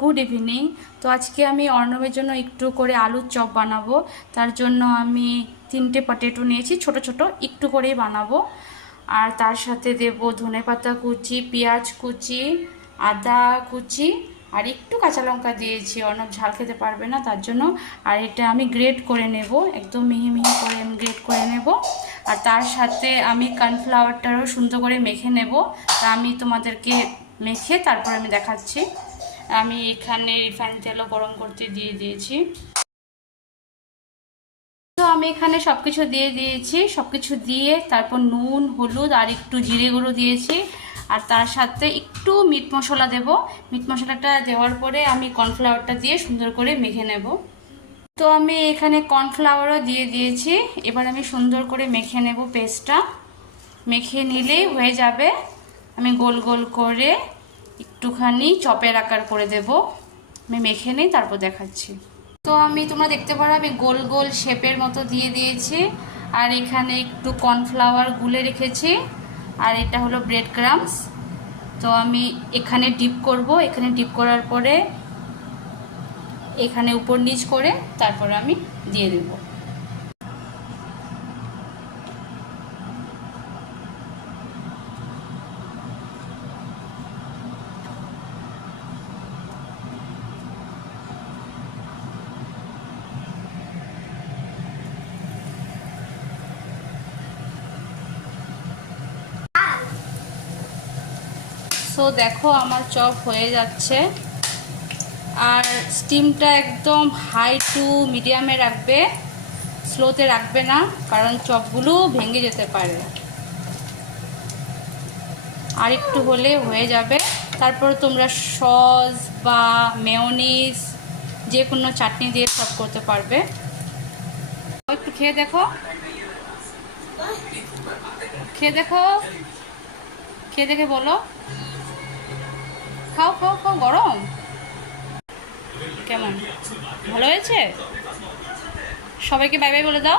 Good evening. তো আজকে আমি অর্ণবের জন্য একটু করে আলুর চপ বানাবো। তার জন্য আমি 3টে পটেটো নিয়েছি, ছোট ছোট একটু করেই বানাবো। আর তার সাথে দেব ধনেপাতা কুচি, পেঁয়াজ কুচি, আদা কুচি আর একটু কাঁচা লঙ্কা দিয়েছি। অর্ণব ঝাল খেতে পারবে না তার জন্য। আর এটা আমি গ্রেট করে নেব, একদম মিহি মিহি করে আমি গ্রেট করে নেব। আর তার সাথে আমি কর্নফ্লাওয়ারটারও সুন্দর করে মেখে নেব। তা আমি তোমাদেরকে মেখে তারপর আমি দেখাচ্ছি। আমি এখানে রিফাইন তেলও গরম করতে দিয়ে দিয়েছি। তো আমি এখানে সব কিছু দিয়ে দিয়েছি, সব কিছু দিয়ে তারপর নুন, হলুদ আর একটু জিরে গুঁড়ো দিয়েছি। আর তার সাথে একটু মিট মশলা দেব। মিট মশলাটা দেওয়ার পরে আমি কর্নফ্লাওয়ারটা দিয়ে সুন্দর করে মেখে নেব। তো আমি এখানে কর্নফ্লাওয়ারও দিয়ে দিয়েছি। এবার আমি সুন্দর করে মেখে নেব পেস্টটা। মেখে নিলেই হয়ে যাবে। আমি গোল গোল করে একটুখানি চপের আকার করে দেব। আমি মেখে নিই, তারপর দেখাচ্ছি। তো তোমরা দেখতে পারো আমি গোল গোল শেপের মতো দিয়ে দিয়েছি। আর এখানে একটু কর্নফ্লাওয়ার গুলে রেখেছি। আর এটা হলো ব্রেড ক্রাম্বস। তো আমি এখানে ডিপ করব। এখানে ডিপ করার পরে এখানে উপর নিচ করে তারপর আমি দিয়ে দেব। তো দেখো আমার চপ হয়ে যাচ্ছে। আর স্টিমটা একদম হাই টু মিডিয়ামে রাখবে, স্লোতে রাখবে না, কারণ চপগুলো ভেঙে যেতে পারে। আর একটু হলে হয়ে যাবে। তারপর তোমরা সস বা মেয়োনিজ যে কোনো চাটনি দিয়ে সার্ভ করতে পারবে। একটু খেয়ে দেখো, খেয়ে দেখো, খেয়ে দেখে বলো। খাও খাও খাও, গরম কেমন, ভালো হয়েছে? সবাইকে বাই বাই বলে দাও।